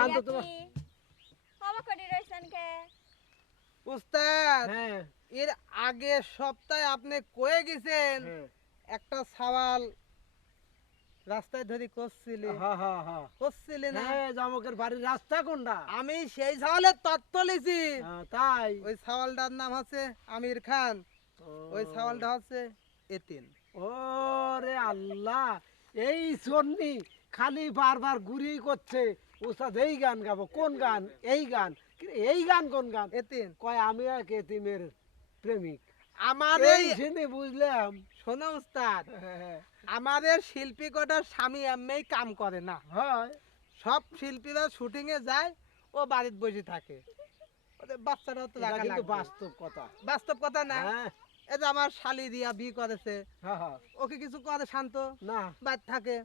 খান তো তোমার। ক্ষমা করে রয়েছেন কে উস্তাদ হ্যাঁ। এর আগে সপ্তাহে আপনি কয়ে গেছেন হ্যাঁ। একটা সওয়াল রাস্তায় ধরে করছিলি। হ্যাঁ করছিলি না? জামকের বাড়ির রাস্তা কোনটা? আমি সেই সওয়ালের তত্ত্ব লিছি হ্যাঁ, তাই। ওই সওয়ালটার নাম হচ্ছে আমির খান। ওই সওয়ালটা হচ্ছে এতিন রে আল্লাহ এই সন্নি খালি বারবার ঘুরিয়ে করছে ওস্তাদ এই গান গাবো কোন গান? এই গান। এই গান কোন গান? এতিন কয় আমি এক এতিমের প্রেমিক। আমাদের এই শুনে বুঝলাম। শোনো উস্তাদ আমাদের শিল্পী কটার স্বামী এমনি কাম করে না। হয়। সব শিল্পীরা শুটিং এ যায় ও বাড়িতে বসে থাকে। ওদের বাচ্চারাও তো কিন্তু বাস্তব কথা। বাস্তব কথা না? হ্যাঁ। এই যে আমার শালি দিয়া বিয়ে করেছে। হ্যাঁ, হ্যাঁ। ওকে কিছু করে শান্ত? না। বাদ থাকে?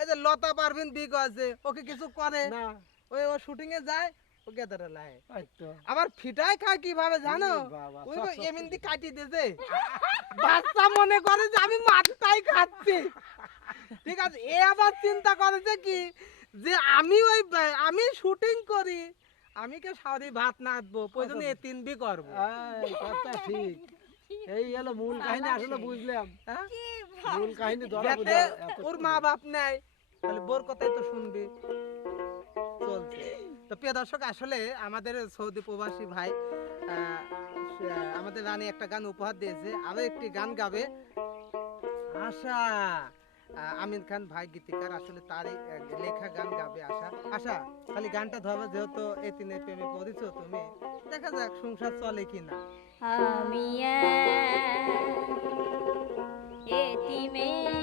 এই যে লতা পারভিন বিয়ে করেছে ওকে কিছু করে? না। ওই ও শুটিং এ যায় ও গেদারে লাই। আবার ফিটাই খায় কীভাবে জানো? ওই এমনি কাটি বাচ্চা মনে করে যে আমি মাথায় খাচ্ছি। ঠিক আছে এ আবার চিন্তা করেছে কি? যে আমি ওই আমি শুটিং করি আমি কে সারি ভাত নাচবো প্রয়োজনে এ তিন বি করব। ঠিক। এই হলো মূল কাহিনী আসলে বুঝলাম। হ্যাঁ? মূল কাহিনী ধরা ওর মা বাপ নাই তাহলে বোর কথাই তো শুনবি। চলছে। তো প্রিয় দর্শক আসলে আমাদের সৌদি প্রবাসী ভাই আমাদের রানী একটা গান উপহার দিয়েছে আরও একটি গান গাবে। আশা আমিন খান ভাই গীতিকার আসলে আহ, লেখা গান গাবে আশা। আশা খালি গানটা ধরো যেহেতু এই তিনে প্রেমে পড়েছো তুমি। দেখা যাক সংসার চলে কিনা। আমি এতিমের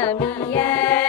Yeah.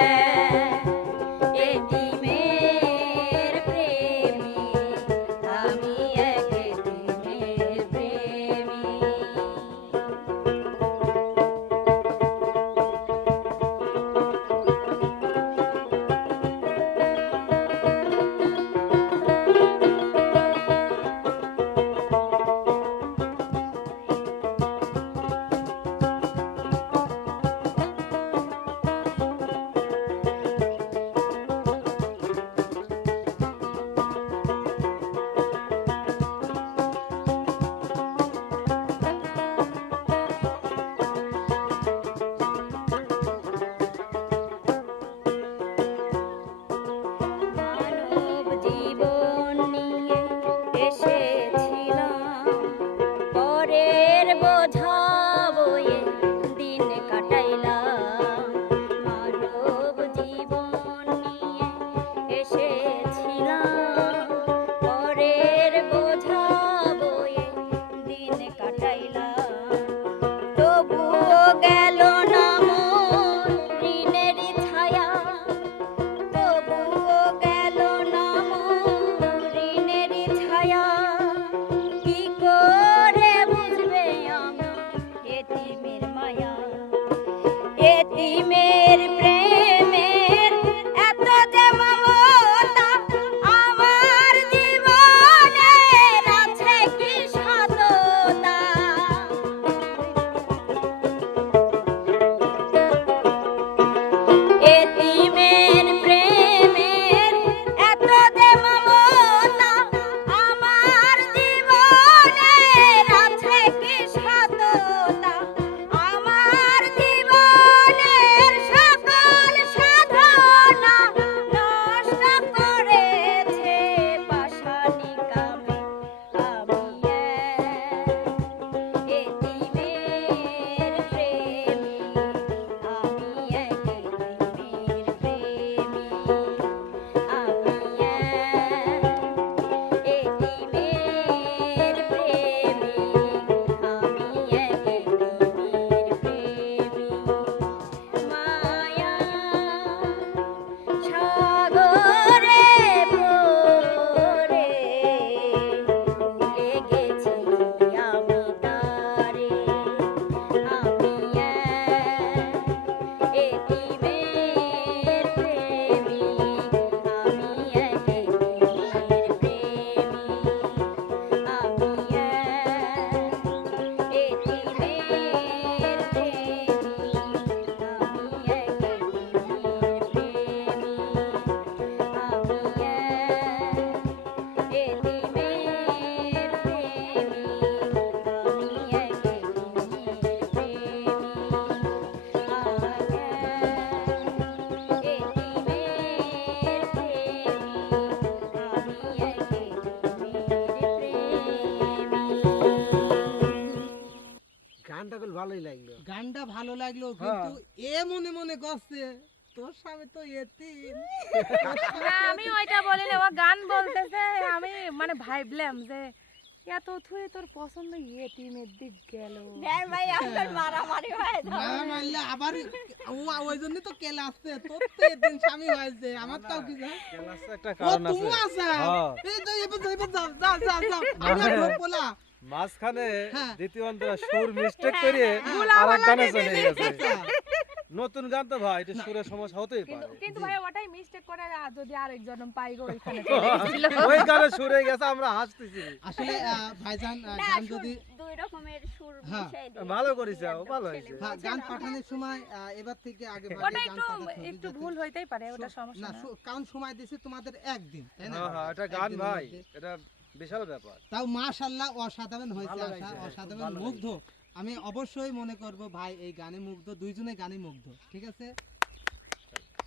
প্রেমের প্রেম গানটা ভালো লাগল হ্যাঁ। কিন্তু এ মনে মনে করছে তোর স্বামী তো এতিম। আমি ওইটা বলি না ও গান বলতেছে আমি মানে ভাবলাম যে এত থুয়ে তোর পছন্দ ইয়েতিমের দিক গেল। ভাই আপনার মারামারি হয়ে না মারলে আবার ও- ওই জন্য তো কেল আসছে তোর তো এতিম স্বামী হয়েছে আমার তাও কি একটা ও তুমি আসা হ্যাঁ। এই তো এবার যাও, যাও যাও যাও যাও। আমি আর বলা মাঝখানে হ্যাঁ। দ্বিতীয় অন্তরা সুর মিস্টেক করে আর এক গানে চলে গেছে। নতুন গান তো ভাই এটা সুরের সমস্যা হতেই পারে। কিন্তু ভাই ওটাই মিস্টেক করে আর যদি আরেকজন পাই গো ওইখানে ওই গানে সুরে গেছে আমরা হাসতেছি। আসলে ভাইজান গান যদি দুই রকমের সুর হ্যাঁ, মিশাই দিয়ে ভালো করেছে, ও ভালো হয়েছে। হ্যাঁ, গান পাঠানোর সময় এবার থেকে আগে ভাগে ওটা একটু একটু ভুল হইতেই পারে ওটা সমস্যা না না। কারণ সময় দিছে তোমাদের একদিন তাই না? হ্যাঁ হ্যাঁ এটা গান ভাই এটা বিশাল ব্যাপার। তাও মাশাল্লাহ অসাধারণ হয়েছে আশা অসাধারণ মুগ্ধ। আমি অবশ্যই মনে করব ভাই এই গানে মুগ্ধ দুইজনে গানে মুগ্ধ ঠিক আছে?